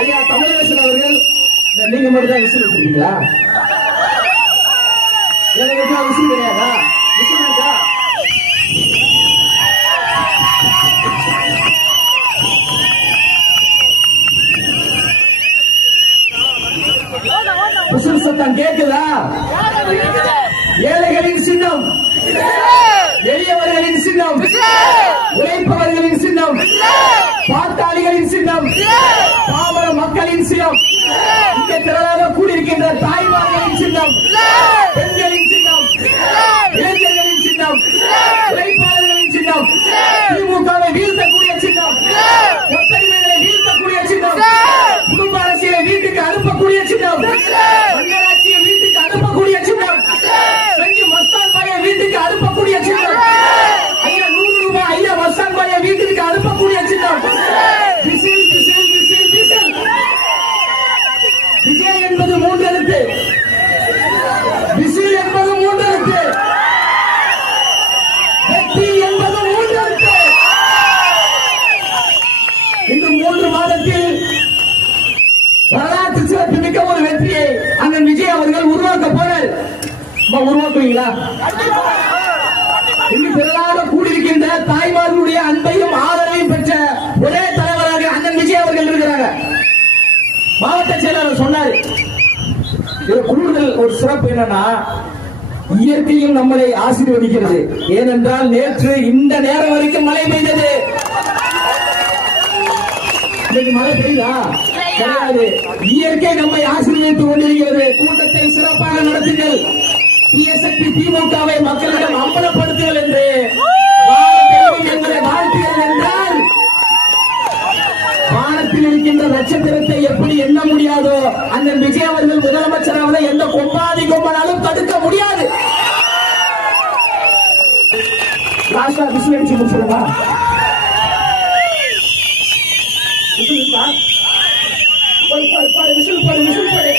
ஐயா தமிழரசன் அவர்கள் நீங்க மட்டும் தான் விசில் வச்சிருக்கீங்களா? எனக்கு விசில் கிடையாதா? விசில் இருக்கா? விசில் சத்தம் கேட்குதா? ஏழைகளின் சின்னம், எளியவர்களின் சின்னம், உழைப்பவர்களின் சின்னம், பாட்டாளிகளின் சின்னம், பாமர மக்களின் சின்னம், இங்கே திரளாக கூடியிருக்கின்ற தாய்மார்களின் சின்னம், பெண்களின் சின்னம், இளைஞர்களின் சின்னம், உழைப்பாளர்களின் சின்னம், திமுகவை வீழ்த்தக்கூடிய சின்னம், கொத்தடிமைகளை வீழ்த்தக்கூடிய சின்னம், குடும்ப அரசியலை வீட்டுக்கு அனுப்பக்கூடிய சின்னம், மன்னராட்சியை வீட்டுக்கு அனுப்பக்கூடிய சின்னம், செஞ்சு மஸ்தான் பாயை வீட்டுக்கு அனுப்பக்கூடிய சின்னம், ஐயா 100 ரூபாய் ஐயா மஸ்தான் பாயை வீட்டுக்கு அனுப்பக்கூடிய சின்னம். Whistle whistle whistle whistle. Vijay என்பது 3 எழுத்து, விசில் என்பது 3 எழுத்து, வெற்றி என்பது 3 எழுத்து. இந்த 3 மாதத்தில் வரலாற்று சிறப்பு மிக்க ஒரு வெற்றியை அண்ணன் விஜய் அவர்கள் உருவாக்க போறார். உருவாக்குவீங்களா? இங்கு திரளாக கூடியிருக்கின்ற தாய்மார்களுடைய அன்பையும் ஆதரவையும் பெற்ற ஒரே தலைவராக அண்ணன் விஜய் அவர்கள் இருக்கிறாங்க. மாவட்ட செயலாளர் சொன்னார். இது கூடுதல் ஒரு சிறப்பு என்னன்னா, இயற்கையும் நம்மளை ஆசீர்வதிக்கிறது. ஏனென்றால் நேற்று இந்த நேரம் வரைக்கும் மழை பெய்தது. இன்னைக்கு மழை பெய்யுதா? கிடையாது. இயற்கை நம்மை ஆசீர்வதித்துக் கொண்டிருக்கிறது. கூட்டத்தை சிறப்பாக நடத்துங்கள், தீயசக்தி திமுகவை மக்களிடம் அம்பலப்படுத்துங்கள் என்று எங்களை வாழ்த்துகள் என்றால், வானத்தில் இருக்கின்ற நட்சத்திரத்தை எப்படி எண்ண முடியாதோ அந்த விஜய் அவர்கள் முதலமைச்சராக எந்த கொம்பாதி கொம்பனாலும் தடுக்க முடியாது. லாஸ்டா விசில் அடிச்சு முடிச்சிருமா? விசில் போடு, விசில் போடு.